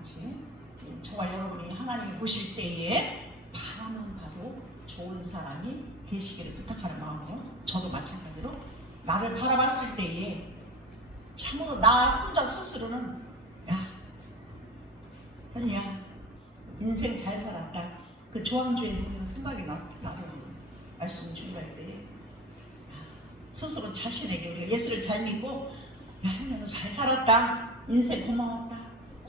같이 정말 여러분이 하나님이 보실 때에 바라는 바로 좋은 사람이 되시기를 부탁하는 마음으로 저도 마찬가지로 나를 바라봤을 때에 참으로 나 혼자 스스로는 야 현이야 인생 잘 살았다. 그 조항조의 노래가 생각이 나고 말씀을 준비할 때 스스로 자신에게 우리가 예수를 잘 믿고 야 현이야 너 잘 살았다. 인생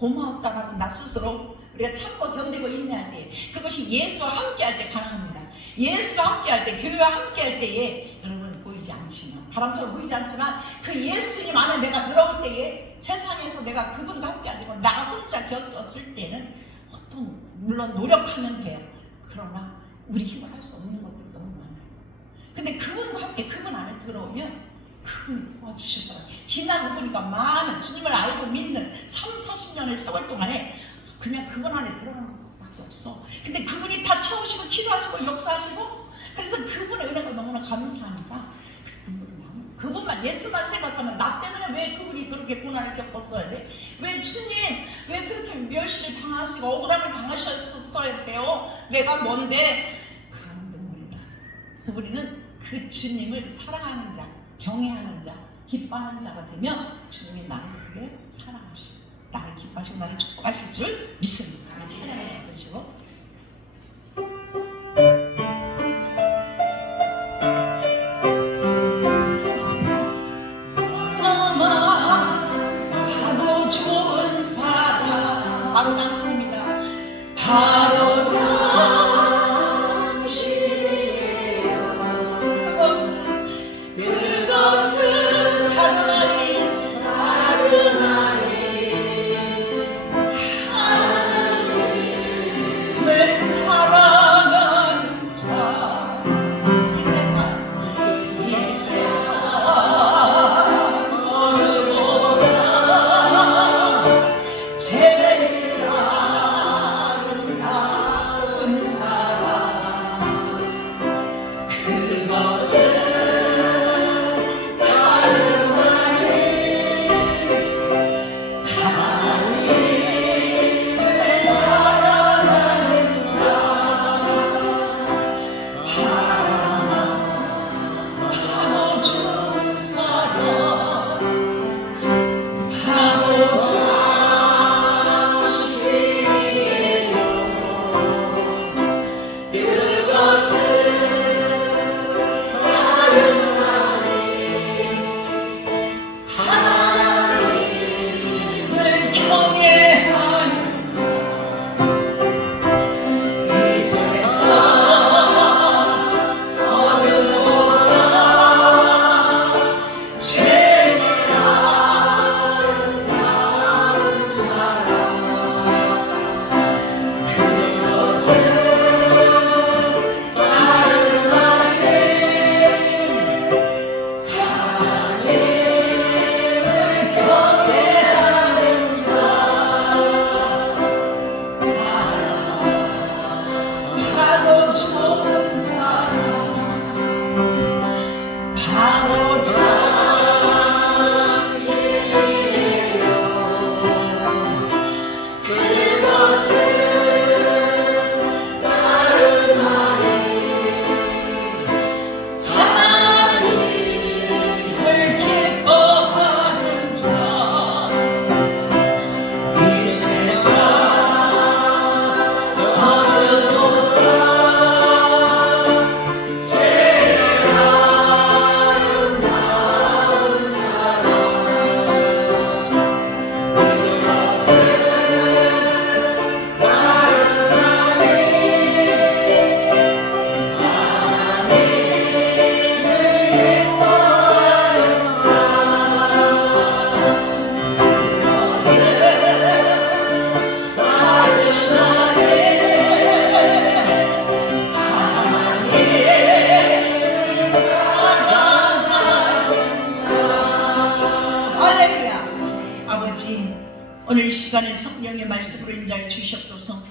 고마웠다라고 나 스스로 우리가 참고 견디고 인내할 때 그것이 예수와 함께할 때 가능합니다. 예수와 함께할 때 교회와 함께할 때에 여러분 보이지 않지만 바람처럼 보이지 않지만 그 예수님 안에 내가 들어올 때에 세상에서 내가 그분과 함께하지 고 나 혼자 겪었을 때는 어떤 물론 노력하면 돼요. 그러나 우리 힘을 할 수 없는 것들이 너무 많아요. 근데 그분과 함께 그분 안에 들어오면 그분이 도와주시더라고요. 지나고 보니까 많은 주님을 알고 믿는 30-40년의 세월 동안에 그냥 그분 안에 들어가는 것밖에 없어. 근데 그분이 다 채우시고 치료하시고 역사하시고 그래서 그분의 은혜가 너무나 감사하니까 그분만 예수만 생각하면 나 때문에 왜 그분이 그렇게 고난을 겪었어야 돼? 왜 주님 왜 그렇게 멸시를 당하시고 억울함을 당하셨어야 돼요? 내가 뭔데? 그러는 줄 모른다. 그래서 우리는 그 주님을 사랑하는 자 경외하는 자, 기뻐하는 자가 되면 주님이 나를 그렇게 사랑하시고 나를 기뻐하시고 나를 축복하실 줄 믿습니다. 우리 찬양을 해주시고 바로 좋은 사람 바로 당신입니다. 바로 오늘 이 시간에 성령의 말씀으로 인자해 주시옵소서.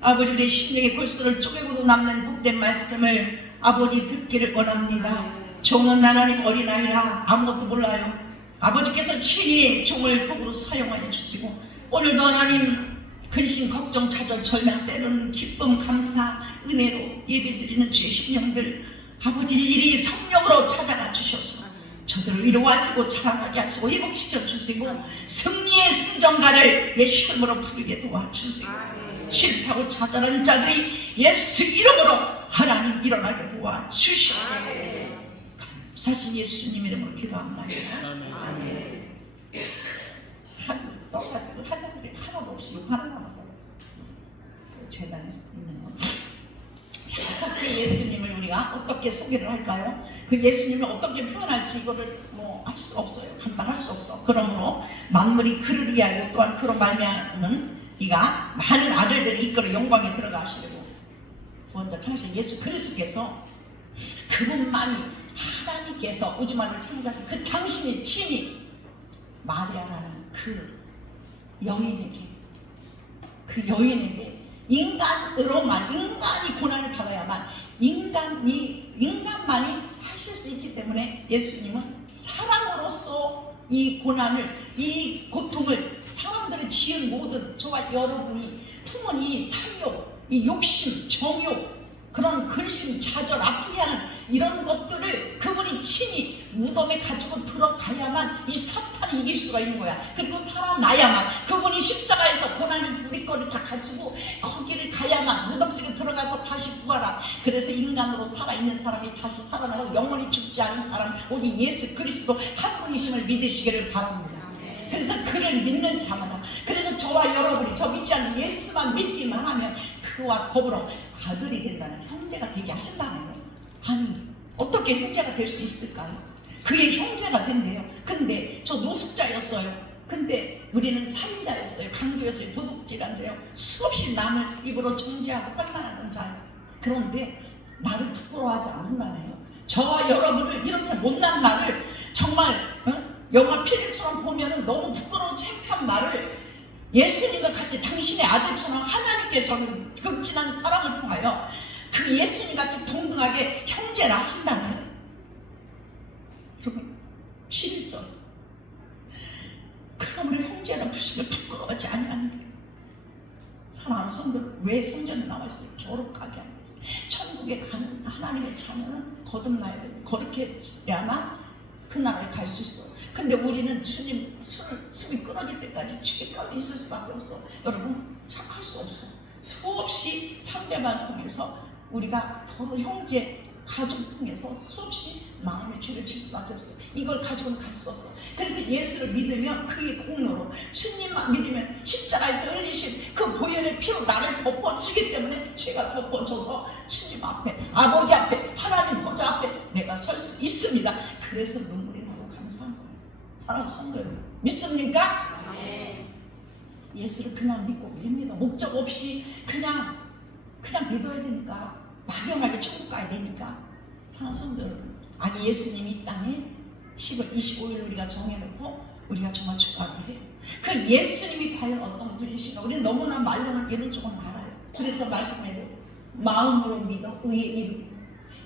아버지 우리의 심령의 골수를 쪼개고도 남는 복된 말씀을 아버지 듣기를 원합니다. 종은 하나님 어린아이라 아무것도 몰라요. 아버지께서 친히 종을 도구로 사용하여 주시고 오늘도 하나님 그 근심, 걱정, 좌절, 절망, 때로는 기쁨, 감사, 은혜로 예배드리는 주의 심령들 아버지를 이리 성령으로 찾아가 주셔서 저들을 위로하시고 자랑하게 하시고 회복시켜 주시고 승리의 승전가를 예수 이름으로 부르게 도와주시고 실패하고 좌절한 자들이 예수 이름으로 하나님 일어나게 도와주시옵소서. 사실 예수님 이름으로 기도합니다. 아멘. 써가지고 하자들이 하나도 없이 욕 하나 남았어요. 재단에 있는 거. 어떻게 예수님을 우리가 어떻게 소개를 할까요? 그 예수님을 어떻게 표현할지 이거를 뭐 할 수 없어요. 감당할 수 없어. 그러므로 만물이 그를 위하여 또한 그로 말미암은 이가 많은 아들들을 이끌어 영광에 들어가시려고 구원자 창세 예수 그리스도께서 그분만이 하나님께서 우주만을 창조하신 그 당신의 친히 마리아라는 그 여인에게 인간으로만 인간이 고난을 받아야만 인간만이 하실 수 있기 때문에 예수님은 사랑으로서 이 고난을 이 고통을 사람들이 지은 모든 저와 여러분이 품은 이 탐욕, 이 욕심, 정욕 그런 근심, 좌절, 아프게 하는 이런 것들을 그분이 친히 무덤에 가지고 들어가야만 이 사탄이 이길 수가 있는 거야. 그리고 살아나야만 그분이 십자가에서 고난을 우리 거를 다 가지고 거기를 가야만 무덤 속에 들어가서 다시 부활한 그래서 인간으로 살아있는 사람이 다시 살아나고 영원히 죽지 않은 사람 우리 예수 그리스도 한 분이심을 믿으시기를 바랍니다. 그래서 그를 믿는 자마다 그래서 저와 여러분이 저 믿지 않는 예수만 믿기만 하면 그와 더불어 아들이 된다는 형제가 되게 하신다네요. 아니 어떻게 형제가 될 수 있을까요? 그의 형제가 된대요. 근데 저 노숙자였어요. 근데 우리는 살인자였어요. 강도였어요. 도둑질한 자요. 수없이 남을 입으로 정죄하고 판단하는 자예요. 그런데 나를 부끄러워하지 않는다네요. 저와 여러분을 이렇게 못난 나를 정말 영화 필름처럼 보면은 너무 부끄러운 창피한 나를 예수님과 같이 당신의 아들처럼 하나님께서는 극진한 사랑을 통하여 그 예수님 같이 동등하게 형제라 하신다나요? 여러분 11절 그러므로 형제라 부심을 부끄러워하지 아니하는데 사랑하는 성도는 왜 성전에 나와있어요? 거룩하게 하는 거죠. 천국에 가는 하나님의 자녀는 거듭나야 되고 거룩해 야만 그 나라에 갈 수 있어요. 근데 우리는 주님 숨이 끊어질 때까지 죄 가운데 있을 수밖에 없어. 여러분 착할 수 없어. 수없이 상대방 통해서 우리가 서로 형제 가족 통해서 수없이 마음의 죄를 질 수밖에 없어요. 이걸 가지고는 갈 수 없어. 그래서 예수를 믿으면 그의 공로로 주님만 믿으면 십자가에서 흘리신 그 보혈의 피로 나를 덮어주기 때문에 죄가 덮어져서 주님 앞에 아버지 앞에 하나님 보좌 앞에 내가 설 수 있습니다. 그래서 눈물이 나고 감사한 거예요. 사랑하는 성도 여러분 믿습니까? 예수를 그냥 믿고 왜 믿어? 목적 없이 그냥 믿어야 되니까 막연하게 천국 가야 되니까. 사랑하는 성도 여러분 아니 예수님이 이 땅에 10월 25일 우리가 정해놓고 우리가 정말 축하를 해요. 그 예수님이 과연 어떤 분이신가 우리는 너무나 말로는 이런 조금 알아요. 그래서 말씀해요. 마음으로 믿어 의에 믿고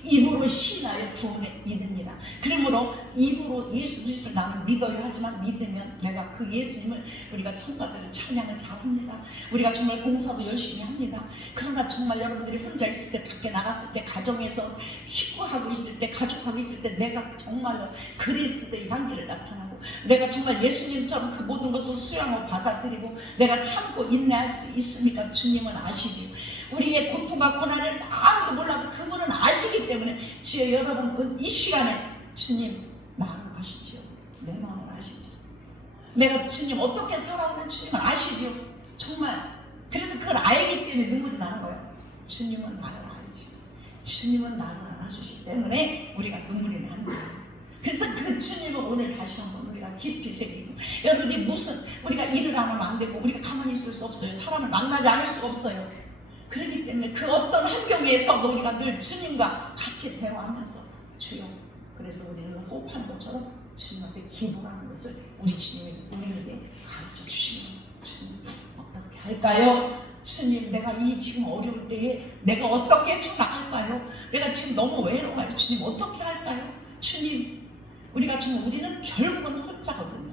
입으로 신하여 구원에 믿느니라. 그러므로 입으로 예수 그리스도를 나는 믿어야 하지만 믿으면 내가 그 예수님을 우리가 청가들을 찬양을 잘합니다. 우리가 정말 공사도 열심히 합니다. 그러나 정말 여러분들이 혼자 있을 때 밖에 나갔을 때 가정에서 식구하고 있을 때 가족하고 있을 때 내가 정말로 그리스도의 향기를 나타나고 내가 정말 예수님처럼 그 모든 것을 수용하고 받아들이고 내가 참고 인내할 수 있습니까? 주님은 아시지. 우리의 고통과 고난을 아무도 몰라도 그분은 아시기 때문에 주여 여러분 이 시간에 주님 마음을 아시지요. 내 마음을 아시죠. 내가 주님 어떻게 살아오는 주님은 아시죠. 정말 그래서 그걸 알기 때문에 눈물이 나는 거예요. 주님은 나를 알지. 주님은 나를 알아주시기 때문에 우리가 눈물이 나는 거예요. 그래서 그 주님은 오늘 다시 한번 우리가 깊이 새기고 여러분이 무슨 우리가 일을 안 하면 안 되고 우리가 가만히 있을 수 없어요. 사람을 만나지 않을 수가 없어요. 그렇기 때문에 그 어떤 환경에서도 우리가 늘 주님과 같이 대화하면서 주여 그래서 우리는 호흡하는 것처럼 주님 앞에 기도하는 것을 우리 주님이 우리에게 가르쳐 주시는 주님 어떻게 할까요? 주님 내가 이 지금 어려울 때에 내가 어떻게 나갈까요? 내가 지금 너무 외로워요. 주님 어떻게 할까요? 주님 우리가 지금 우리는 결국은 혼자거든요.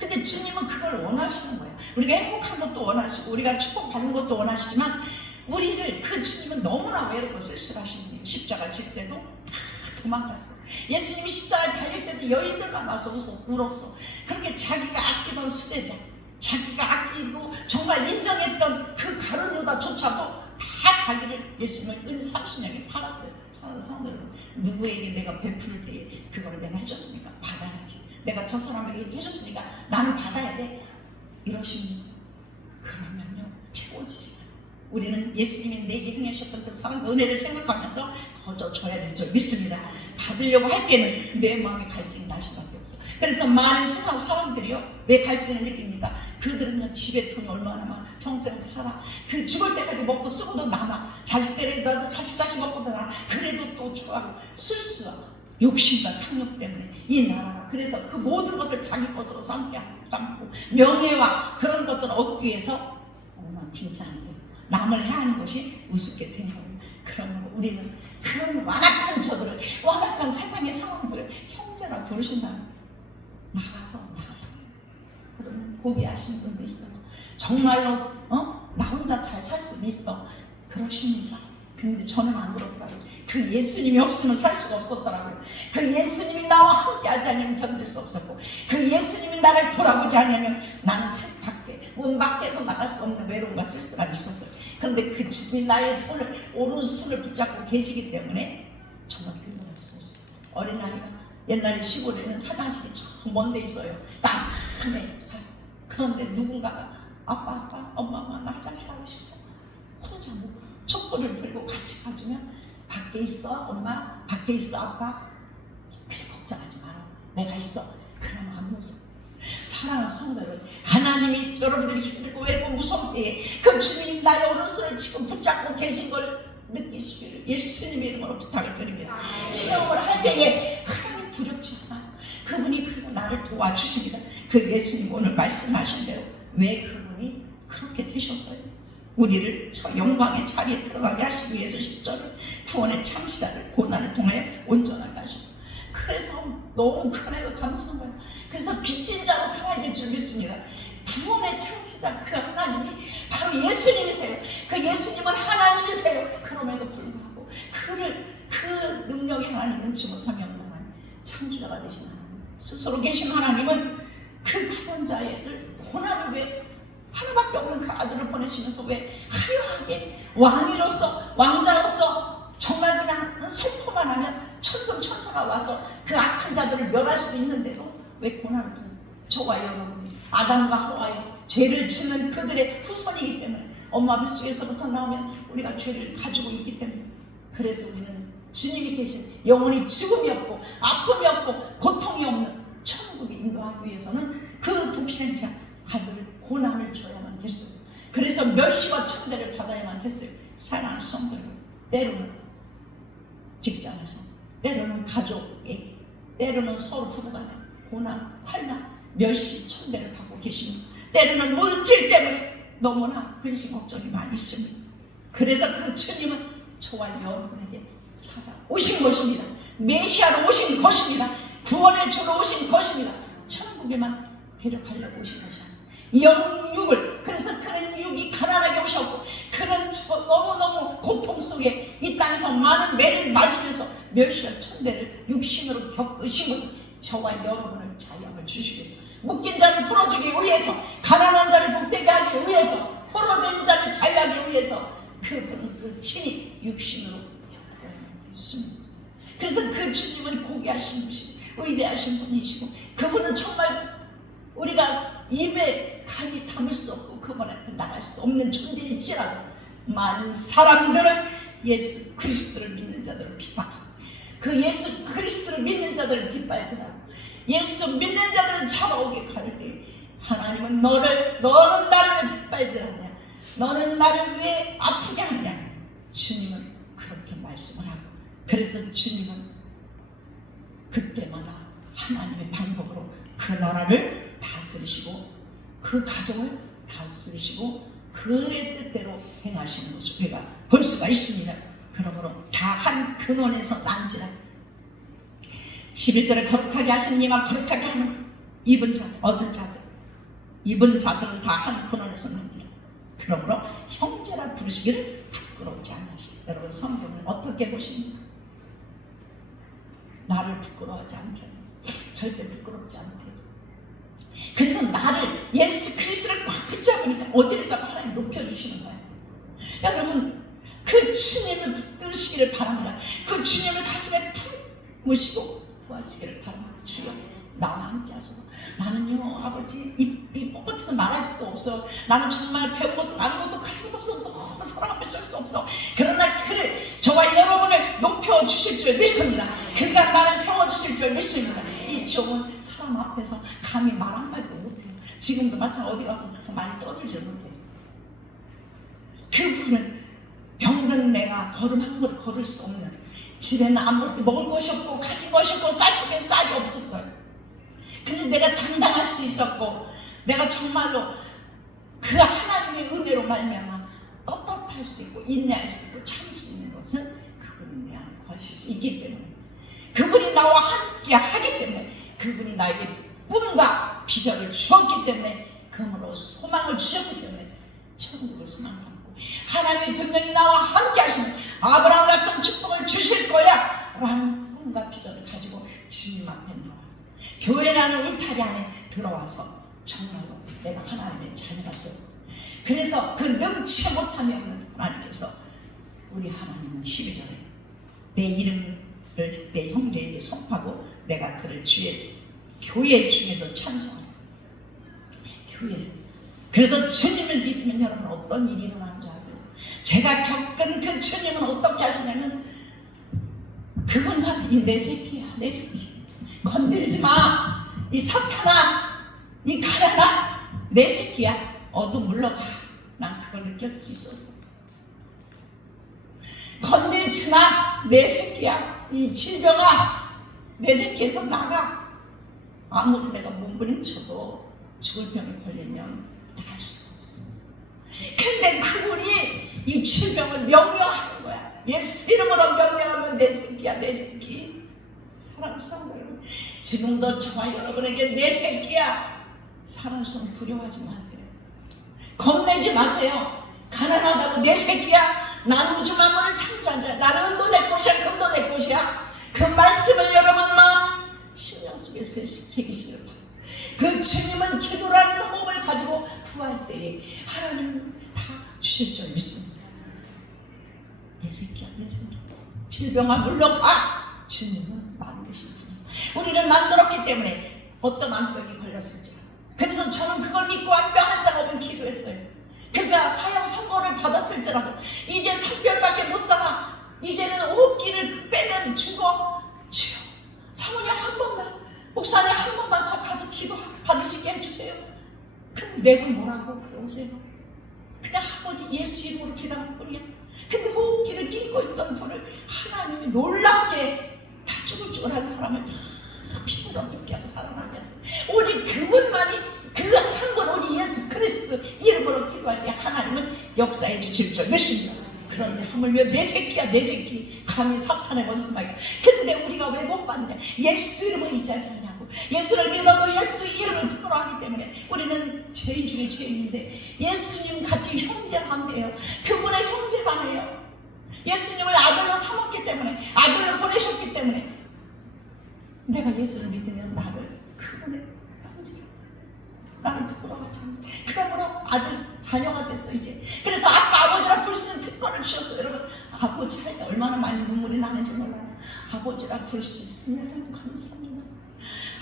근데 주님은 그걸 원하시는 거예요. 우리가 행복한 것도 원하시고 우리가 축복받는 것도 원하시지만 우리를 그 주님은 너무나 외롭고 쓸쓸하신 분이에요. 십자가 질 때도 다 도망갔어. 예수님이 십자가에 달릴 때도 여인들만 와서 울었어. 그렇게 자기가 아끼던 수제자, 자기가 아끼고 정말 인정했던 그 가룟 유다조차도 다 자기를 예수님을 은 30년에 팔았어요. 사는 성도는 누구에게 내가 베풀 때 그걸 내가 해줬으니까 받아야지. 내가 저 사람에게 이렇게 해줬으니까 나는 받아야 돼. 이러십니다. 그러면요 최고지지. 우리는 예수님이 내게 행하셨던 그 사랑과 은혜를 생각하면서 거저 줘야 될 줄 믿습니다. 받으려고 할 때는 내 마음에 갈증이 날 수밖에 없어. 그래서 많은 세상 사람들이요 왜 갈증을 느낍니까? 그들은요 집에 돈이 얼마나 많아 평생 살아. 그 죽을 때까지 먹고 쓰고도 남아. 자식들에도 자식 먹고도 남아. 그래도 또 좋아하고 술수와 욕심과 탐욕 때문에 이 나라가 그래서 그 모든 것을 자기 것으로 삼고 명예와 그런 것들을 얻기 위해서 엉망진창이에요. 남을 해하는 것이 우습게 되는 거예요. 그러면 우리는 그런 완악한 저들을 완악한 세상의 상황들을 형제라 부르신다. 나가서 그러면 고백하시는 분도 있어요. 정말로 나 혼자 잘 살 수 있어 그러십니까? 근데 저는 안 그렇더라고요. 그 예수님이 없으면 살 수가 없었더라고요. 그 예수님이 나와 함께 하지 않으면 견딜 수 없었고 그 예수님이 나를 돌아보지 않으면 나는 문 밖에도 나갈 수 없는 외로움과 쓸쓸함이 있었어요. 그런데 그 주님이 나의 오른손을 붙잡고 계시기 때문에 정말 든든할 수 있어요. 어린아이가 옛날에 시골에는 화장실이 참 먼 데 있어요. 딴판에 그런데 누군가가 아빠 엄마 나 화장실 가고 싶어. 혼자 촛불을 들고 같이 가주면 밖에 있어 엄마 밖에 있어 아빠. 그래 걱정하지 마라 내가 있어. 그러면 안 무서워. 사랑하는 성도들 하나님이 여러분들이 힘들고 외롭고 무서울 때에 그 주님이 나의 오른손을 지금 붙잡고 계신 걸 느끼시기를 예수님의 이름으로 부탁을 드립니다. 체험을 할 때에 하나님 두렵지 않아요. 그분이 그리고 나를 도와주십니다. 그 예수님 오늘 말씀하신 대로 왜 그분이 그렇게 되셨어요? 우리를 저 영광의 자리에 들어가게 하시기 위해서 십자를 구원의 창시자를 고난을 통하여 온전하게 하시고 그래서 너무 큰애가 감사한 거예요. 그래서 빚진 자로 살아야 될 줄 믿습니다. 구원의 창시자 그 하나님이 바로 예수님이세요. 그 예수님은 하나님이세요. 그럼에도 불구하고 그 능력의 하나님 능치 못하며 없는 하나님 창조자가 되신 하나님 스스로 계신 하나님은 그 구원자애들 고난을 왜 하나밖에 없는 그 아들을 보내시면서 왜 화려하게 왕자로서 정말 그냥 선포만 하면 천군 천사가 와서 그 악한 자들을 멸할 수도 있는데도 왜 고난을 받았어요? 저와 여러분이 아담과 하와의 죄를 짓는 그들의 후손이기 때문에 엄마 뱃속에서부터 나오면 우리가 죄를 가지고 있기 때문에 그래서 우리는 주님이 계신 영원히 죽음이 없고 아픔이 없고 고통이 없는 천국에 인도하기 위해서는 그 독생자 아들을 고난을 줘야만 됐어요. 그래서 멸시와 천대를 받아야만 됐어요. 사랑하는 성도들 때로는 직장에서 때로는 가족에게 때로는 서로 부부간에 고난, 환난, 멸시, 천대를 받고 계십니다. 때로는 물질 때문에 너무나 근심 걱정이 많이 있습니다. 그래서 그 주님은 저와 여러분에게 찾아오신 것입니다. 메시아로 오신 것입니다. 구원의 주로 오신 것입니다. 천국에만 데려가려고 오신 것이 아니에요. 영육을 그래서 그런 육이 가난하게 오셨고 그런 너무너무 고통 속에 이 땅에서 많은 매를 맞으면서 멸시와 천대를 육신으로 겪으신 것은 저와 여러분을 자유함을 주시기 위해서 묶인 자를 풀어주기 위해서 가난한 자를 복되게 하기 위해서 포로된 자를 자유하기 위해서 그분은 그 친히 육신으로 겪었습니다. 그래서 그 주님은 고귀하신 분이시고 위대하신 분이시고 그분은 정말 우리가 입에 감히 담을 수 없고 그분 앞에 나갈 수 없는 존재일지라도 많은 사람들은 예수 그리스도를 믿는 자들을 핍박하고 그 예수 그리스도를 믿는 자들을 뒷발질하고 예수 믿는 자들을 잡아오게 갈 때 하나님은 너는 나를 왜 뒷발질하냐 너는 나를 왜 아프게 하냐 주님은 그렇게 말씀을 하고 그래서 주님은 그때마다 하나님의 방법으로 그 나라를 다스리시고 그 가정을 다스리시고 그의 뜻대로 행하시는 것을 우리가 볼 수가 있습니다. 그러므로 다 한 근원에서 난지라 11절에 거룩하게 하신 이와 거룩하게 하는 입은 자들 얻은 자들 입은 자들은 다 한 근원에서 난지라. 그러므로 형제라 부르시기를 부끄러우지 않으시오. 여러분 성경을 어떻게 보십니까? 나를 부끄러워하지 않게, 절대 부끄럽지 않게. 그래서 나를 예수 그리스도를 꽉 붙잡으니까 어디를가 하나님 높여주시는 거예요. 여러분 그 주님을 붙드시기를 바랍니다. 그 주님을 가슴에 품으시고 구하시기를 바랍니다. 주여 나와 함께 하소서. 나는요 아버지 이 뻣뻣해서 말할 수도 없어. 나는 정말 배운 것도 아는 것도 가진 것도 없어. 너무 사랑 앞에 설 수 없어. 그러나 그를 저와 여러분을 높여주실 줄 믿습니다. 그가 나를 세워주실 줄 믿습니다. 이 종은 사람 앞에서 감히 말 한마디도 못해요. 지금도 마찬가지 어디 가서 많이 떠들지 못해요. 그분은 병든 내가 걸음 한 걸 걸을 수 없는, 집에는 아무것도 먹을 것이 없고 가진 것이 없고 쌀국에 쌀이 없었어요. 근데 내가 당당할 수 있었고 내가 정말로 그 하나님의 은혜로 말미암아 떳떳할 수 있고 인내할 수 있고 참을 수 있는 것은 그분이 내 안에 거실 수 있기 때문에, 그분이 나와 함께 하기 때문에, 그분이 나에게 꿈과 비전을 주었기 때문에, 그러므로 소망을 주셨기 때문에 천국을 소망 삼고 하나님이 분명히 나와 함께 하시는 아브라함 같은 축복을 주실 거야 라는 꿈과 비전을 가지고 주님 앞에 나와서 교회라는 울타리 안에 들어와서 정말로 내가 하나님의 자녀가 되고, 그래서 그 능치 못함이 없는 하나님께서 우리 하나님은 12절에 내 이름을 내 형제에게 선포하고 내가 그를 주의 교회 중에서 찬송하라. 교회를. 그래서 주님을 믿으면 여러분 어떤 일이 일어나는지 아세요? 제가 겪은 그 주님은 어떻게 하시냐면, 그분과 내 새끼야, 내 새끼 건들지 마, 이 사탄아, 이 가라나, 내 새끼야, 어둠 물러가. 난 그걸 느낄 수 있었어. 건들지 마, 내 새끼야, 이 질병아, 내 새끼에서 나가. 아무리 내가 몸부림쳐도 죽을 병에 걸리면 나갈 수가 없어. 근데 그분이 이 질병을 명령하는 거야. 예수 이름으로 명령하면 내 새끼야, 내 새끼. 사랑하는 성도 여러분, 지금도 저와 여러분에게 내 새끼야, 사랑하는 성도 두려워하지 마세요. 겁내지 마세요. 가난하다고 내 새끼야, 난 우주 만물을 창조한 자야, 나는 은도 내 것이야, 금도 내 것이야. 그 말씀을 여러분 마음 심령 속에 새기시기를 바랍니다. 그 주님은 기도라는 호흡을 가지고 구할 때에 하나님은 다 주실 줄 믿습니다. 내 새끼야, 내 새끼, 질병아 물러가. 주님은 만드신 주님. 우리를 만들었기 때문에 어떤 암병이 걸렸을지, 그래서 저는 그걸 믿고 암병 환자가 오면 기도했어요. 그러니까 사형 선고를 받았을지라도 이제 3개월밖에 못 살아, 이제는 호흡기를 빼면 죽어. 주여, 사모님 한 번만, 목사님 한 번만 저 가서 기도 받으시게 해주세요. 근데 내가 뭐라고 그러세요? 그냥 아버지 예수 이름으로 기도하는 뿐이야. 근데 호흡기를 끼고 있던 분을 하나님이 놀랍게 다 쭈글쭈글한 사람을 다 피부로 어떻게 하고 살아나게 하세요. 오직 그분만이, 그 한 분, 오직 예수 그리스도 이름으로 기도할 때 하나님은 역사해 주실 줄 믿습니다. 그런데 하물며 내 새끼야, 내 새끼, 감히 사탄의 원수마귀. 근데 우리가 왜 못 받느냐? 예수 이름을 의지하지 않냐고. 예수를 믿어도 예수 이름을 부끄러워하기 때문에 우리는 죄인 중에 죄인인데 예수님 같이 형제가 안 돼요. 그분의 형제가 해요. 예수님을 아들로 삼았기 때문에, 아들로 보내셨기 때문에 내가 예수를 믿으면 나를 그분의 형제가, 나를 부끄러워하지 않는. 그러므로 아들 자녀가 됐어 이제. 그래서 아버지라 부를 수 있는 특권을 주셨어요. 여러분, 아버지 할 때 얼마나 많이 눈물이 나는지 몰라요. 아버지라 부를 수 있으면 감사합니다.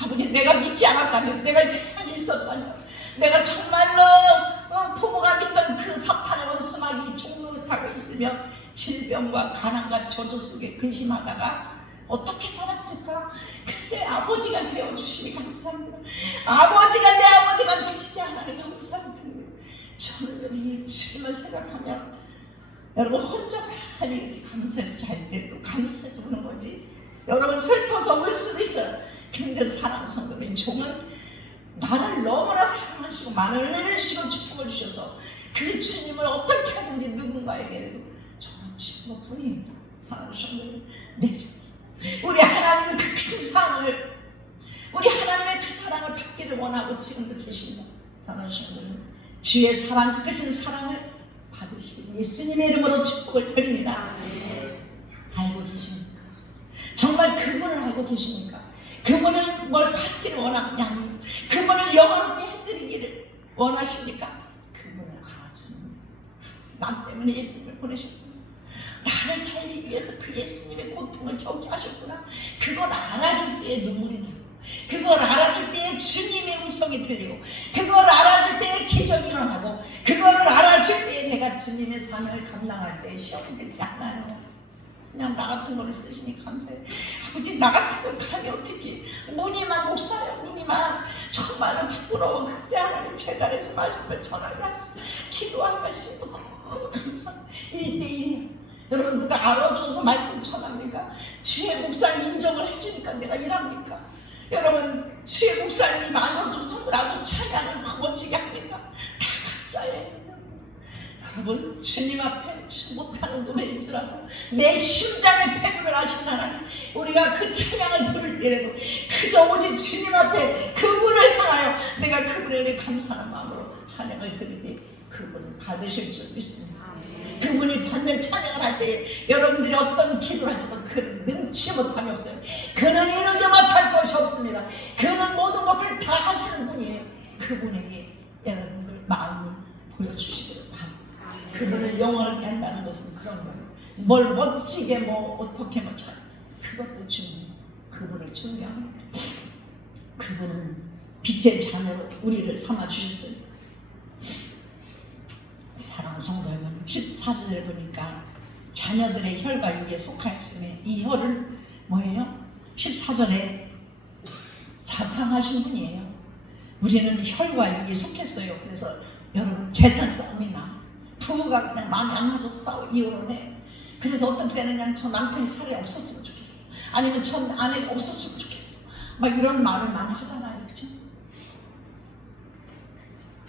아버지, 내가 믿지 않았다면, 내가 세상에 있었다면, 내가 정말로 부모가 믿던 그 사탄의 원수마귀 종노릇하고 있으며 질병과 가난과 저주 속에 근심하다가 어떻게 살았을까? 근데 아버지가 되어주시니 감사합니다. 아버지가 내 아버지가 되시니 하나님 감사합니다. 저는 이 주님을 생각하면 여러분 혼자 많이 이렇게 감사해서 잘 때도 감사해서 우는 거지. 여러분 슬퍼서 울 수도 있어요. 근데 사랑하는 성도님, 종은 나를 너무나 사랑하시고 많은 은혜를 주시고 축복을 주셔서 그 주님을 어떻게 하든지 누군가에게라도 전하시는 것 뿐이에요. 사랑하는 성도님, 내 새끼, 우리 하나님은 그 큰 사랑을, 우리 하나님의 그 사랑을 받기를 원하고 지금도 계십니다. 사랑하는 시간들은 주의 사랑, 그 끝인 사랑을 받으시기 예수님의 이름으로 축복을 드립니다. 알고 계십니까? 정말 그분을 알고 계십니까? 그분은 뭘 받기를 원하느냐? 그분을 영원롭게 해드리기를 원하십니까? 그분을 알아주는 나 때문에 예수님을 보내셨구나. 나를 살리기 위해서 그 예수님의 고통을 겪게 하셨구나. 그걸 알아줄 때에 눈물이 나고, 그걸 알아줄 때에 주님의 음성이 들리고, 그걸 알아줄 때에 기적이 일어나고, 그걸 알아줄 때에 내가 주님의 사명을 감당할 때에 시험이 들지 않아요. 그냥 나 같은 거를 쓰시니 감사해요. 아버지, 나 같은 걸 감히 어떻게, 무늬만 목사요, 무늬만 정말로 부끄러워. 그때 하나님 제자리에서 말씀을 전하게 하시고 기도하게 하시고 너무 감사합니다. 1대1 여러분, 누가 알아줘서 말씀 전합니까? 주의 목사님 인정을 해주니까 내가 일합니까? 여러분, 주의 목사님이 알아줘서 나서 찬양을 멋지게 합니까? 다 가짜예요. 여러분, 주님 앞에 못하는 노래인지라도 내 심장의 패배를 하신 하나님, 우리가 그 찬양을 부를 때라도 그저 오직 주님 앞에 그분을 향하여 내가 그분에게 감사하는 마음으로 찬양을 드릴 때 그분을 받으실 줄 믿습니다. 그분이 받는 찬양을 할 때 여러분들이 어떤 기도를 할지도 그는 능치 못함이 없어요. 그는 이루지 못할 것이 없습니다. 그는 모든 것을 다 하시는 분이에요. 그분에게 여러분들 마음을 보여주시기를 바랍니다. 그분을 영원하게 한다는 것은 그런 거예요. 뭘 멋지게 뭐 어떻게 뭐 참 그것도 중요해요. 그분을 존경합니다. 그분은 빛의 자녀로 우리를 삼아 주셨어요. 사랑하는 성도 여러분, 14절을 보니까 자녀들의 혈과 육에 속하였음에 이 혈은 뭐예요? 14절에 자상하신 분이에요. 우리는 혈과 육에 속했어요. 그래서 여러분, 재산 싸움이 나. 부부가 그냥 마음이 안 맞아서 싸워 이혼을 해. 그래서 어떤 때는 그냥 저 남편이 차라리 없었으면 좋겠어, 아니면 저 아내가 없었으면 좋겠어, 막 이런 말을 많이 하잖아요. 그죠?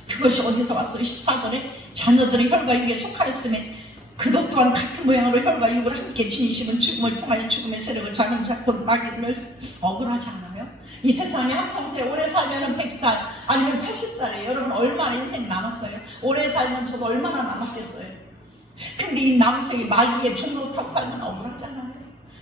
그것이 어디서 왔어요? 14절에 자녀들의 혈과 육에 속하였음에 그도 또한 같은 모양으로 혈과 육을 함께 지니심은 죽음을 통하여 죽음의 세력을 잡은 자곧 마귀를 억울하지 않아요? 이 세상에 한평생 오래 살면 100살 아니면 80살이에요. 여러분, 얼마나 인생 남았어요? 오래 살면 저도 얼마나 남았겠어요? 근데 이 남생이 마귀의 종로 타고 살면 억울하잖아요.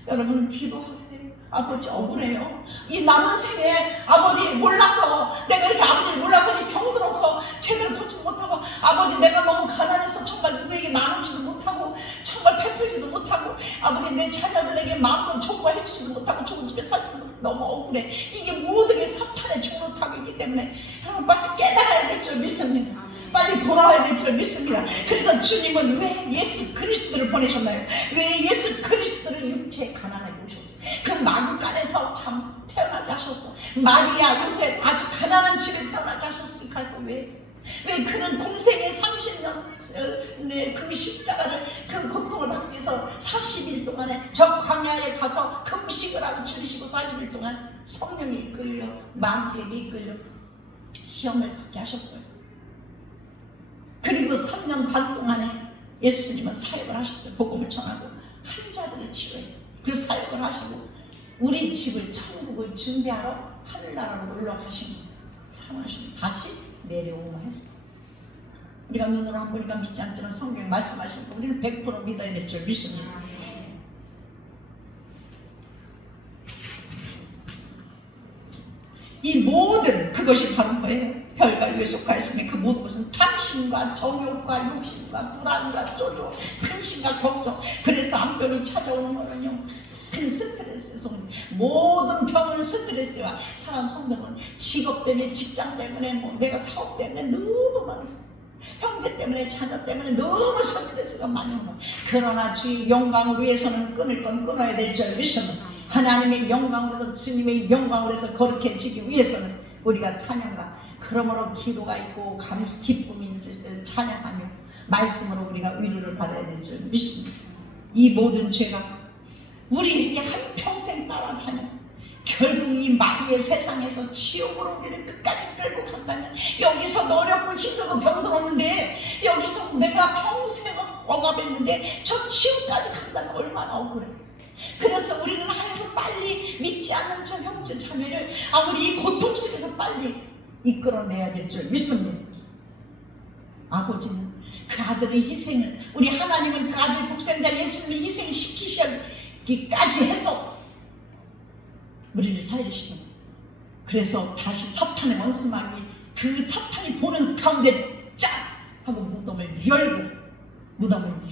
여러분, 기도하세요. 아버지, 억울해요. 이 남은 생에 아버지 몰라서, 내가 이렇게 아버지를 몰라서 이 병들어서 제대로 고치지 못하고, 아버지 내가 너무 가난해서 정말 누구에게 나누지도 못하고 정말 베풀지도 못하고, 아버지 내 자녀들에게 마음껏 좋은 해주지도 못하고 좋은 집에 살지도 못하고 너무 억울해. 이게 모든 게 사탄의 종로 타고 있기 때문에 여러분, 빨리 깨달아야 될 줄 믿습니다. 빨리 돌아와야 될 줄 믿습니다. 그래서 주님은 왜 예수 그리스도를 보내셨나요? 왜 예수 그리스도를 육체에 가난하게 오셨어요? 그 마구간에서 참 태어나게 하셨어. 마리아, 요셉 아주 가난한 집에 태어나게 하셨으니까. 왜 그는 공생의 30년 그 십자가를, 그 고통을 받기 위해서 40일 동안에 저 광야에 가서 금식을 하고 줄이시고 40일 동안 성령이 이끌려, 마귀에게 이끌려 시험을 받게 하셨어요. 그리고 3년 반 동안에 예수님은 사역을 하셨어요. 복음을 전하고 환자들을 치료해요. 그 사역을 하시고 우리 집을, 천국을 준비하러 하늘나라로 올라가신 거예요. 사랑하시니 다시 내려오마 했어요. 우리가 눈으로 안 보니까 믿지 않지만 성경 말씀하신 거 우리는 100% 믿어야 될 줄 믿습니다. 이 모든 그것이 바로 뭐예요? 혈과 육에 속하였으면 그 모든 것은 탐심과 정욕과 욕심과 불안과 쪼조, 근심과 걱정, 그래서 암병이 찾아오는 거는요, 그 스트레스에서 오는 모든 병은 스트레스와, 사랑하는 성도는 직업 때문에, 직장 때문에, 뭐 내가 사업 때문에 너무 많아서, 형제 때문에, 자녀 때문에 너무 스트레스가 많이 오는 거예요. 그러나 주의 영광을 위해서는 끊을 건 끊어야 될 줄 믿습니다. 하나님의 영광으로서, 주님의 영광으로서 거룩해지기 위해서는 우리가 찬양과, 그러므로 기도가 있고 기쁨이 있을 때 찬양하며 말씀으로 우리가 위로를 받아야 될 줄 믿습니다. 이 모든 죄가 우리에게 한평생 따라다녀 결국 이 마귀의 세상에서 지옥으로 우리를 끝까지 끌고 간다면, 여기서 어렵고 힘들고 병들었는데, 여기서 내가 평생 억압했는데 저 지옥까지 간다면 얼마나 억울해. 그래서 우리는 하나님을 빨리 믿지 않는 저 형제 자매를 아무리 이 고통 속에서 빨리 이끌어내야 될 줄 믿습니다. 아버지는 그 아들의 희생을, 우리 하나님은 그 아들 독생자 예수님을 희생시키시기까지 해서 우리를 살리시는, 그래서 다시 사탄의 원수마귀, 그 사탄이 보는 가운데 쫙 하고 무덤을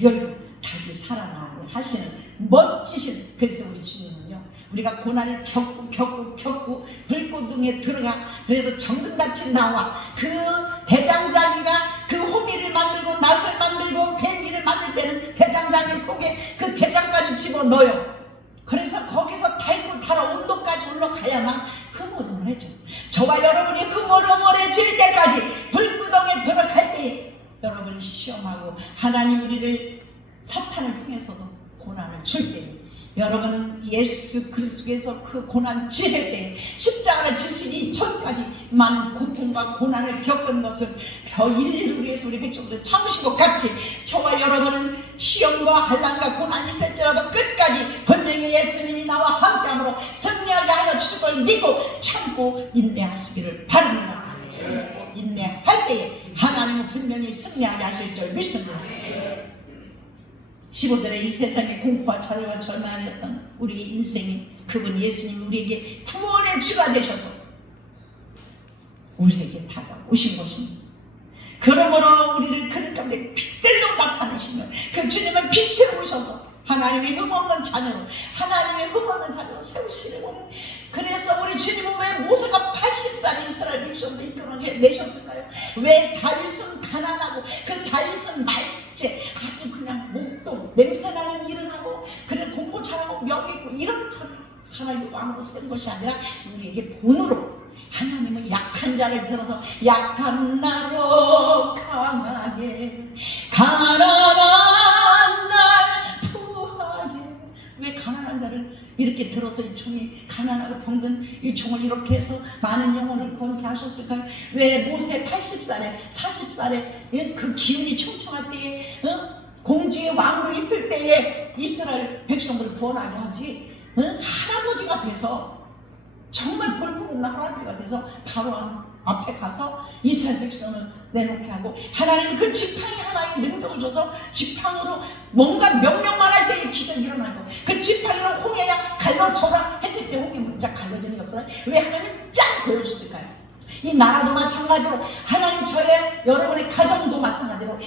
열고 다시 살아나게 하시는 멋지신, 그래서 우리 주님은요, 우리가 고난을 겪고 불고등에 들어가, 그래서 정금같이 나와 그 대장장이가 그 호미를 만들고 낫을 만들고 괭이를 만들 때는 대장장이 속에 그 대장까지 집어넣어요. 그래서 거기서 달고 달아 온도까지 올라가야만 흐물흐물해져. 저와 여러분이 흐물흐물해질 때까지 불구덩이에 들어갈 때 여러분이 시험하고 하나님 우리를 사탄을 통해서도 고난을 줄 때, 여러분 예수 그리스도께서 그 고난 지실 때, 십자가를 지시기 전까지 많은 고통과 고난을 겪은 것을 저 인류를 위해서 우리 백성들 참으신 것 같이, 저와 여러분은 시험과 한란과 고난이 있을지라도 끝까지 분명히 예수님이 나와 함께함으로 승리하게 하여 주실 걸 믿고 참고 인내하시기를 바랍니다. 인내할 때에 하나님은 분명히 승리하게 하실 줄 믿습니다. 15절에 이 세상의 공포와 자유와 절망이었던 우리의 인생이, 그분 예수님 우리에게 구원의 주가 되셔서 우리에게 다가오신 것입니다. 그러므로 우리를 그런 가운데 빛들로 나타내시면 그 주님은 빛으로 오셔서 하나님의 흠없는 자녀로, 하나님의 흠없는 자녀로 세우시기를 원해요. 그래서 우리 주님은 왜 모세가 80살에 이스라엘 백성들 이끌어내셨을까요? 왜 다윗은 가난하고 그 다윗은 말제 아주 그냥 목동 냄새나는 일을 하고 그래 공부 잘하고 명예 있고 이런 하나님의 왕으로 세운 것이 아니라 우리에게 본으로 하나님은 약한 자를 들어서 약한 나로 강하게, 가난한 날 부하게. 왜 가난한 자를 이렇게 들어서 이 종이 가난하고 병든 이 종을 이렇게 해서 많은 영혼을 구원케 하셨을까요? 왜 모세 80살에 40살에 그 기운이 충청할 때에 공주의 왕으로 있을 때에 이스라엘 백성들을 구원하게 하지, 할아버지가 돼서 정말 볼품없는 할아버지가 돼서 바로 앞에 가서 이스라엘 백성을 내놓게 하고, 하나님은 그 지팡이 하나의 능력을 줘서 지팡이로 뭔가 명령만 할 때에 기적이 일어나고, 그 지팡이로 홍해야 갈라쳐라 했을 때 홍해 문자 갈라지는 역사를 왜 하나님은 쫙 보여주실까요? 이 나라도 마찬가지로, 하나님 저의 여러분의 가정도 마찬가지로,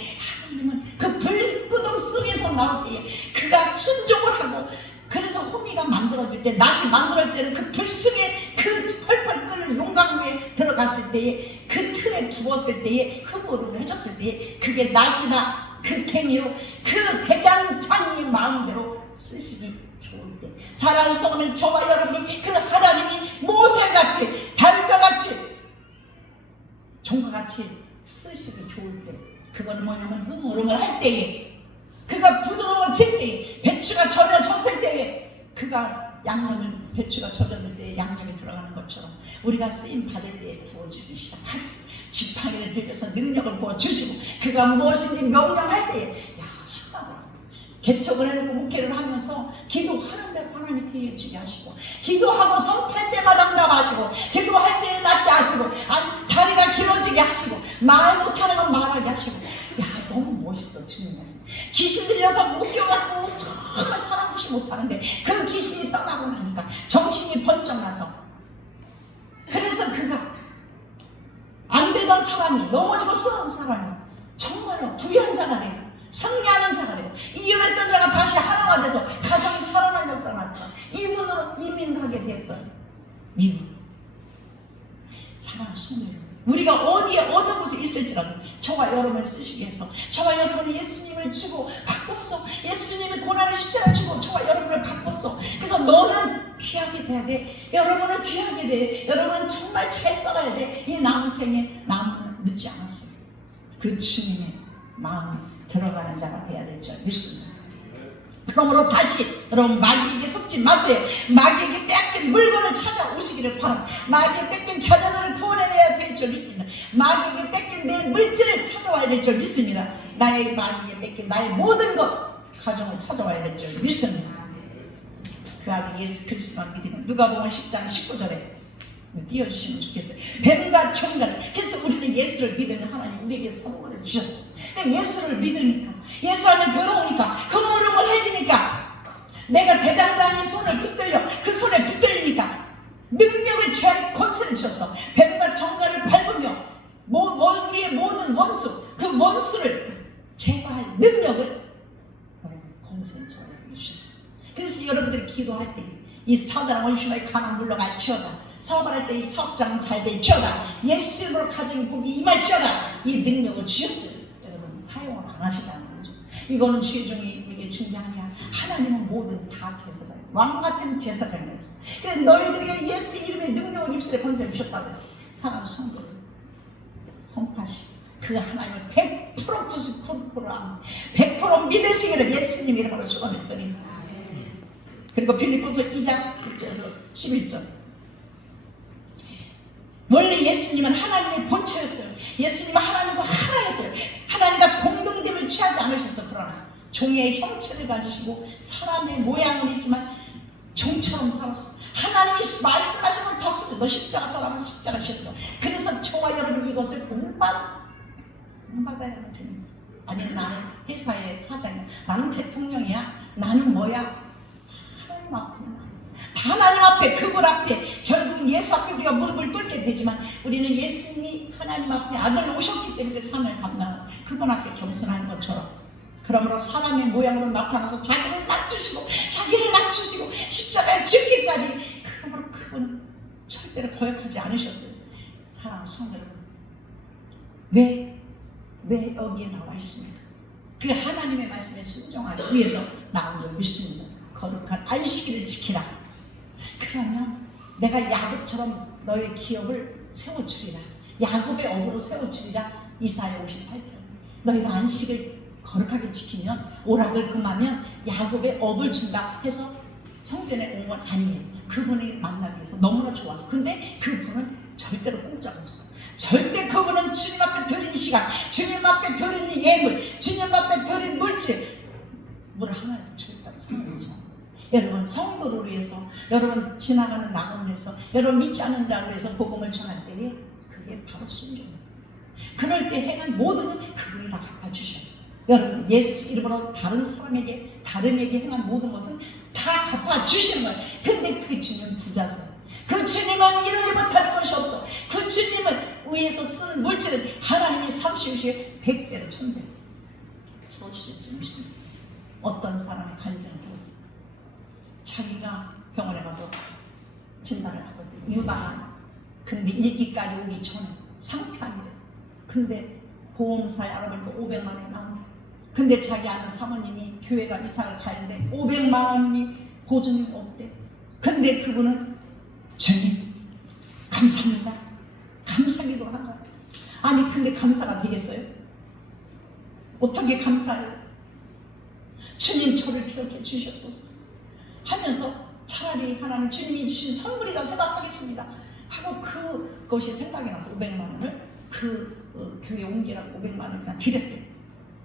하나님은 그 불구덩 속에서 나올 때에 그가 순종을 하고, 그래서 호미가 만들어질 때, 낫이 만들어질 때는 그 불속에 그 펄펄 끓는 용광 위에 들어갔을 때에, 그 틀에 부었을 때에, 흐물흐물해졌을 때에 그게 낫이나 그 괭이로 그 대장장이의 마음대로 쓰시기 좋을 때, 사랑하는 성도님, 저와 여러분이 그 하나님이 모세같이 다윗과 같이 종과 같이 쓰시기 좋을 때, 그건 뭐냐면 흐물흐물할 때에, 그가 부드러워질 때에, 배추가 절여졌을 때에, 그가 배추가 절여질 때에 양념이 들어가는 것처럼 우리가 쓰임 받을 때에 부어주기 시작하시고, 지팡이를 들여서 능력을 부어주시고, 그가 무엇인지 명령할 때에, 신나더라고요. 개척을 해놓고 목회를 하면서 기도하는 대로 하나님이 대해주게 하시고, 기도하고 선포할 때마다 응답하시고, 기도할 때에 낫게 하시고, 다리가 길어지게 하시고, 말 못하는 건 말하게 하시고, 너무 멋있어. 주님 말씀. 귀신 들려서 묶여갖고 정말 사람 무시 못하는데 그 귀신이 떠나고 나니까 정신이 번쩍 나서, 그래서 그가 안 되던 사람이, 넘어지고 쓰는 사람이 정말로 부유한 자가 되고 승리하는 자가 되고, 이혼했던 자가 다시 하나가 돼서 가정이 살아날 역사가 나타나 이분으로 이민하게 됐어요. 미국. 사랑하는 성도님, 우리가 어디에 어느 곳에 있을지라도 저와 여러분을 쓰시기 위해서, 저와 여러분이 예수님을 주고 바꿨어. 예수님이 고난을 십자가에 주고 저와 여러분을 바꿨어. 그래서 너는 귀하게 돼야 돼. 여러분은 귀하게 돼. 여러분은 정말 잘 살아야 돼. 이 남은 생에 남은 늦지 않았어요. 그 주님의 마음이 들어가는 자가 돼야 될 줄 믿습니다. 그러므로 다시 여러분 마귀에게 속지 마세요. 마귀에게 뺏긴 물건을 찾아오시기를 바랍니다. 마귀에게 뺏긴 자녀들을 구원해내야 될 줄 믿습니다. 마귀에게 뺏긴 내 물질을 찾아와야 될 줄 믿습니다. 나의 마귀에게 뺏긴 나의 모든 것, 가정을 찾아와야 될 줄 믿습니다. 그 아들 예수 그리스도만 믿으면, 누가복음 10장 19절에 띄워주시면 좋겠어요. 뱀과 청갈. 그래서 우리는 예수를 믿으면 하나님 우리에게 선물을 주셨어요. 예수를 믿으니까, 예수 안에 들어오니까, 그 물음을 해지니까, 내가 대장장이 손을 붙들려 그 손에 붙들리니까 능력을 제할 권세를 주셨어. 뱀과 청갈을 밟으며 우리의 모든 원수, 그 원수를 제거할 능력을 여러분 권세를 저에게 주셨어요. 그래서 여러분들이 기도할 때 이 사단아 원수의 가난 물러갈지어다, 사업할 때 이 사업장은 잘 될지어다, 예수 이름으로 가정이 복이 임할지어다, 이 능력을 주셨어요. 여러분 사용을 안 하시잖아요. 이거는 주의 종에게 준 게 아니야. 하나님은 모든 다 제사장, 왕같은 제사장이었어. 그래 너희들에게 예수 이름의 능력을 입술에 권세를 주셨다고 해서 사랑하는 성도를 성파시 그 하나님을 100% 100% 믿으시기를 예수님 이름으로 축원을 드립니다. 그리고 빌립보서 2장 1절에서 11절. 원래 예수님은 하나님의 본체였어요. 예수님은 하나님과 하나였어요. 하나님과 동등됨을 취하지 않으셨어. 그러나 종의 형체를 가지시고 사람의 모양은 있지만 종처럼 살았어. 하나님이 말씀하시면 다 쓰고 너 십자가 저라면서 십자가 셨어. 그래서 저와 여러분 이것을 본받아야 됩니다. 아니 나는 회사의 사장이야, 나는 대통령이야, 나는 뭐야? 하나님 앞에, 하나님 앞에, 그분 앞에, 결국 예수 앞에 우리가 무릎을 꿇게 되지만 우리는 예수님이 하나님 앞에 아들 오셨기 때문에 삶을 감당하는 그분 앞에 겸손한 것처럼, 그러므로 사람의 모양으로 나타나서 자기를 낮추시고 십자가에 죽기까지, 그러므로 그분은 절대로 거역하지 않으셨어요. 사랑하는 성도 여러분, 왜 여기에 나와 있습니까? 그 하나님의 말씀에 순종하기 위해서 나온 줄 믿습니다. 거룩한 안식일을 지키라. 그러면 내가 야곱처럼 너의 기업을 세워주리라. 야곱의 업으로 세워주리라. 이사야 58절. 너희가 안식을 거룩하게 지키면, 오락을 금하면 야곱의 업을 준다 해서 성전에 온 건 아니에요. 그분이 만나기 위해서 너무나 좋아서. 근데 그분은 절대로 공짜가 없어. 절대 그분은 주님 앞에 드린 시간, 주님 앞에 드린 예물, 주님 앞에 드린 물질, 물 하나도 절대로 상관하지 않아요. 여러분 성도를 위해서, 여러분 지나가는 나를 위해서, 여러분 믿지 않는 자를 위해서 복음을 전할 때에 그게 바로 순종이에요. 그럴 때 행한 모든 건 그분이 다 갚아주셔요. 여러분 예수 이름으로 다른 사람에게, 다른에게 행한 모든 것은 다 갚아주시는 거예요. 근데 그 주님은 부자세요. 그 주님은 이루지 못할 것이 없어. 그 주님은 위에서 쓰는 물질은 하나님이 30시에 100대로 1000대로 주실 줄 믿습니다. 어떤 사람의 간증을 들었어요. 자기가 병원에 가서 진단을 받았대요. 유방. 근데 일기까지 오기 전에 상편이래. 근데 보험사에 알아보니까 500만 원이 나온대. 근데 자기 아는 사모님이 교회가 이사를 가는데 500만 원이 보증이 없대. 근데 그분은 주님 감사합니다, 감사기도를 한 거야. 아니 근데 감사가 되겠어요? 어떻게 감사해요? 주님 저를 기억해 주시옵소서 하면서 차라리 하나님 주님이 주신 선물이라 생각하겠습니다 하고 그것이 생각이 나서 500만 원을 교회 옮기라고 500만 원을 그냥 드렸대.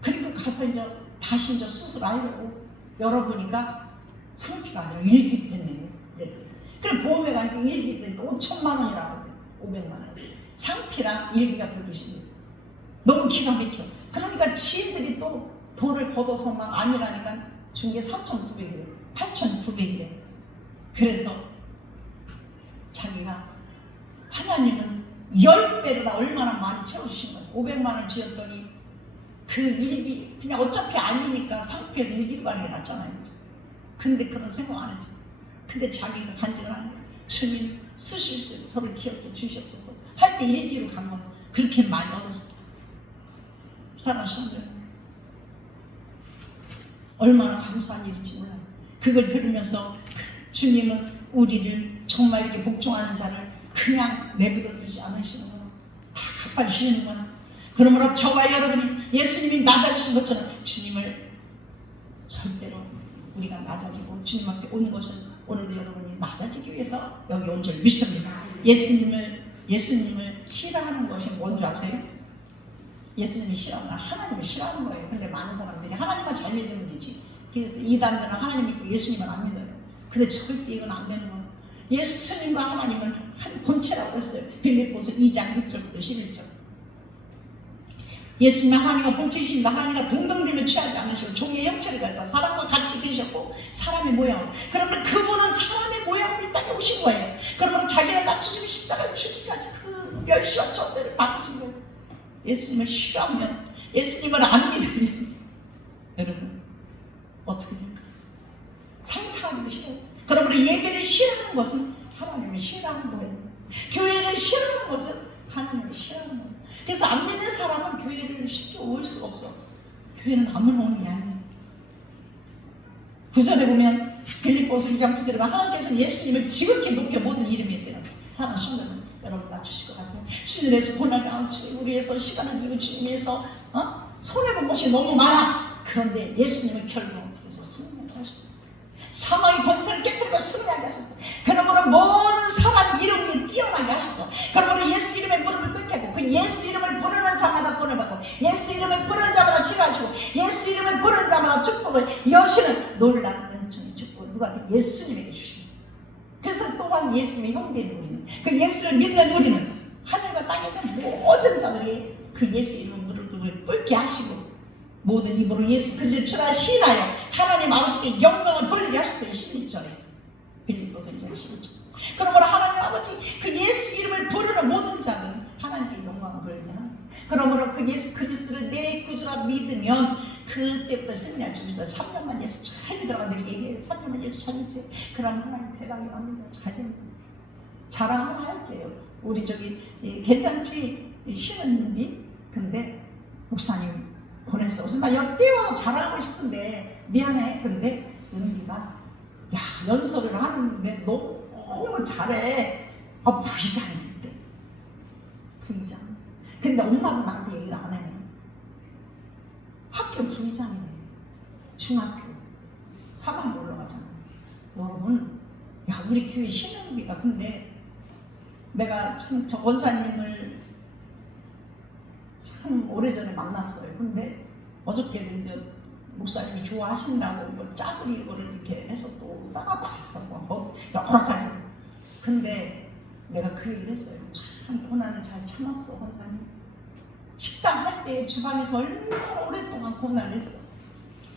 그리고 가서 이제 다시 이제 수술하려고 열어보니까 상피가 아니라 일기이 됐네요. 그랬더니. 그래 보험에 가니까 일기 되니까 5천만 원이라고 하대. 500만 원. 상피랑 일기가 그것이 너무 기가 막혀. 그러니까 지인들이 또 돈을 걷어서 막 아니라니까 준 게 3,900이래. 8,900이래. 그래서 자기가 하나님은 10배보다 얼마나 많이 채워주신 거예요. 500만 원 지었더니 그 일기 그냥 어차피 아니니까 상피에서 일기로 가는 게 낫잖아요. 근데 그런 생각 안 했죠. 근데 자기가 간증을 하는 거예요. 주님 쓰실 수 있어요. 저를 기억해 주시옵소서 할 때 일기로 간 거예요. 그렇게 많이 얻었어요. 사랑하시는 얼마나 감사한 일인지 몰라요. 그걸 들으면서 주님은 우리를 정말 이렇게 복종하는 자를 그냥 내버려 두지 않으시는구나. 다 갚아주시는구나. 그러므로 저와 여러분이 예수님이 낮아지신 것처럼 주님을 절대로 우리가 낮아지고 주님 앞에 오는 것은 오늘도 여러분이 낮아지기 위해서 여기 온 줄 믿습니다. 예수님을 싫어하는 것이 뭔지 아세요? 예수님이 싫어하는 건 하나님을 싫어하는 거예요. 근데 많은 사람들이 하나님만 잘 믿으면 되지. 그래서 이단들은 하나님 믿고 예수님은 안 믿어요. 근데 절대 이건 안 되는 거예요. 예수님과 하나님은 한 본체라고 했어요. 빌립보서 2장 6절부터 11절. 예수님은 하나님과 본체이십니다. 하나님과 동등됨을 취하지 않으시고 종의 형체를 가서 사람과 같이 계셨고 사람의 모양으로. 그러면 그분은 사람의 모양으로 이 땅에 오신 거예요. 그러면 자기를 낮추시고 십자가에 죽기까지 그 멸시와 천대를 받으신 거예요. 예수님을 싫어하면, 예수님을 안 믿으면 여러분 어떻게 될까요? 상상하기도 싫어요. 그러므로 예배를 싫어하는 것은 하나님을 싫어하는 거예요. 교회를 싫어하는 것은 하나님을 싫어하는 거예요. 그래서 안 믿는 사람은 교회를 쉽게 올 수가 없어. 교회는 안 오는 게 아니에요. 9절에 보면 빌립보서 2장 9절에 보면 하나님께서 예수님을 지극히 높여 모든 이름에 있다는 사랑 성도는 여러분 낮추실 것 같아요. 주님에서 고난을 안고 우리에서 시간을 들고 주님에서 손해본 것이 너무 많아. 그런데 예수님은 결국 어떻게 해서 승리하게 하셨어요. 사망의 권세를 깨뜨리고 승리하게 하셨어요. 그러므로 모든 사람 이름이 뛰어나게 하셔서, 그러므로 예수 이름에 무릎을 꿇게 그 예수 이름을 부르는 자마다 돈을 받고, 예수 이름을 부르는 자마다 치료하시고, 예수 이름을 부르는 자마다 축복을 여시는 놀라운 은총의 축복을 누구한테? 예수님에게 주십니다. 그래서 또한 예수님의 형제인 우리는, 그 예수를 믿는 우리는 하늘과 땅에 있는 모든 자들이 그 예수 이름을 무릎을 꿇게 하시고 모든 입으로 예수 그리스도를 주라 시인하여 하나님 아버지께 영광을 돌리게 하셨어요. 11절에 빌립보서 2장 11절. 그러므로 하나님 아버지 그 예수 이름을 부르는 모든 자들은 하나님께 영광을 돌리게 하는. 그러므로 그 예수 그리스도를 내 구주라 믿으면 그때부터 승리할 줄 믿어요. 3년만 예수 잘 믿어라 늘 얘기해요. 3년만 예수 잘 믿으세요. 그럼 하나님 대박이 납니다. 잘 됩니다. 자랑 하나 할게요. 우리 저기 괜찮지 신은님이 근데 목사님 보냈어. 그래서 나 역대와 자랑하고 싶은데 미안해. 근데 은비가 야 연설을 하는데 너무 잘해. 부의장인데 부의장. 근데 엄마도 나한테 얘기를 안 해. 학교 부의장이래. 중학교 3반 올라가잖아. 여러분 야 우리 교회 신은비가 근데 내가 참 저 원사님을 참 오래전에 만났어요. 근데 어저께도 이제 목사님이 좋아하신다고 뭐 짜글이 이거를 이렇게 해서 또 싸갖고 왔어. 뭐 여러 가지. 근데 내가 그 얘기를 했어요. 참 고난을 잘 참았어, 원사님. 식당 할 때 주방에서 얼마나 오랫동안 고난을 했어.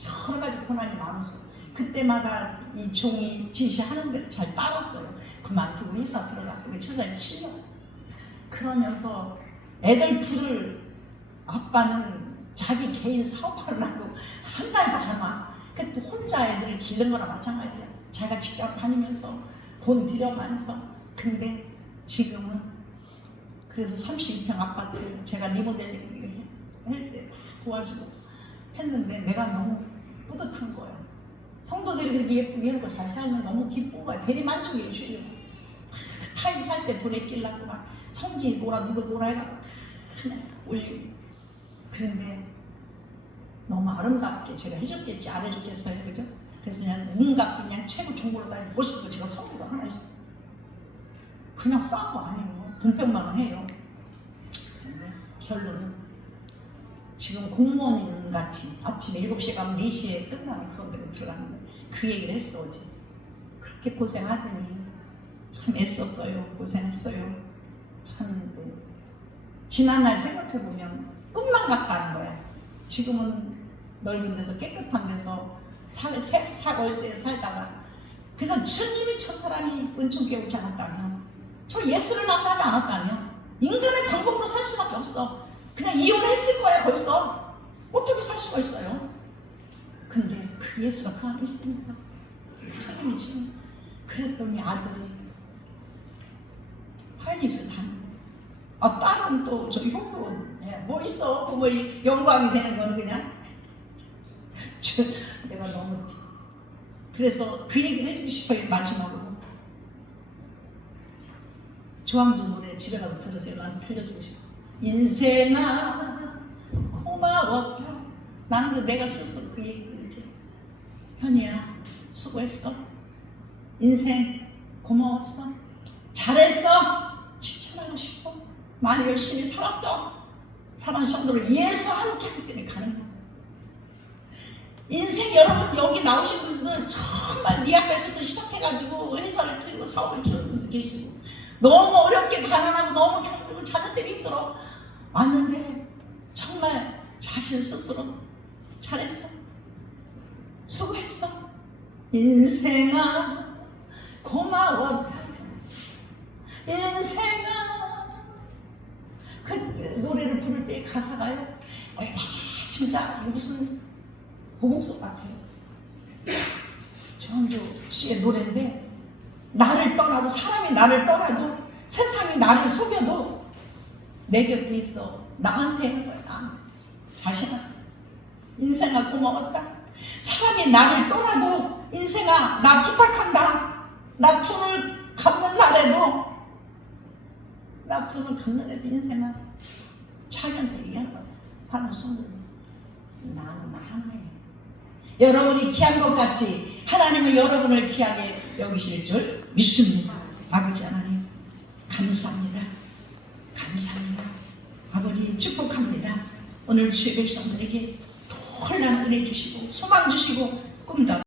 여러 가지 고난이 많았어. 그때마다 이 종이 지시하는 대로 잘 따랐어요. 그만두고 회사 들어가고 최소한 7년. 그러면서 애들 둘을 아빠는 자기 개인 사업을 하고 한 달도 안 와. 그때 혼자 애들을 기르는 거나 마찬가지야. 자기가 직접 다니면서 돈 들여면서. 근데 지금은 그래서 32평 아파트 제가 리모델링 할 때 도와주고 했는데 내가 너무 뿌듯한 거야. 성도들이 그렇게 예쁘게 해놓고 잘 살면 너무 기쁜 거야. 대리만족이에요. 주려고 타이 살 때 돈에 끼려고 막 성진이 놀아 누구 놀아 해가지고 그냥 올리고. 그런데 너무 아름답게 제가 해줬겠지 안 해줬겠어요, 그죠? 그래서 그냥 온갖 그냥 최고 정보로 다니는 옷도 제가 선물로 하나 있어. 그냥 싼 거 아니에요. 돈병만 원 해요. 근데 결론은 지금 공무원인 같이 아침 7시에 가면 4시에 끝나는 그런 데로 들어가는데 그 얘기를 했어 어제. 그렇게 고생하더니 참 애썼어요. 고생했어요. 참 이제 지난날 생각해보면 꿈만 같다는 거야. 지금은 넓은 데서 깨끗한 데서 사월세에 살다가 그래서 주님이 첫사랑이 은총 깨우지 않았다면 저 예수를 만나지 않았다면 인간의 방법으로 살 수밖에 없어. 그냥 이혼했을 거야 벌써. 어떻게 살 수가 있어요? 근데 그 예수가 그 안에 있으니까 책임이지. 그랬더니 아들이 하이닉스 다니고 딸은 또 저 형도 뭐 있어 부모의 영광이 되는 건 그냥 내가 너무 그래서 그 얘기를 해주고 싶어요. 마지막으로 조항조 노래 집에 가서 들으세요. 나는 들려주고 싶어. 인생아 고마웠다. 나는 내가 스스로 그 얘기를 이렇게 현이야 수고했어. 인생 고마웠어. 잘했어. 칭찬하고 싶어. 많이 열심히 살았어. 사랑하는 성도를 예수 함께 하기 때문에 가는 거야. 인생 여러분 여기 나오신 분들은 정말 미학에서부터 시작해가지고 회사를 키우고 사업을 키우는 분도 계시고 너무 어렵게 가난하고 너무 힘들고 자녀 때문에 힘들어 왔는데 정말 자신 스스로 잘했어. 수고했어. 인생아 고마웠다. 인생아 그 노래를 부를 때 가사가요. 진짜 무슨 보복속 같아요. 조항조 씨의 노래인데 나를 떠나도 사람이 나를 떠나도 세상이 나를 속여도 내 곁에 있어. 나한테 있는 거야. 나 자신아 인생아 고마웠다. 사람이 나를 떠나도 인생아 나 부탁한다. 나 tum을 갚는 날에도 나 tum을 갚는 애도 인생아 자기한테 얘기하는 거야. 사람 손들어 나는 하나예요. 여러분이 귀한 것 같이 하나님은 여러분을 귀하게 여기실 줄 믿습니다. 아버지 하나님 감사합니다. 감사합니다. 아버지 축복합니다. 오늘 주의 백성들에게 놀라운 은혜 주시고 소망 주시고 꿈도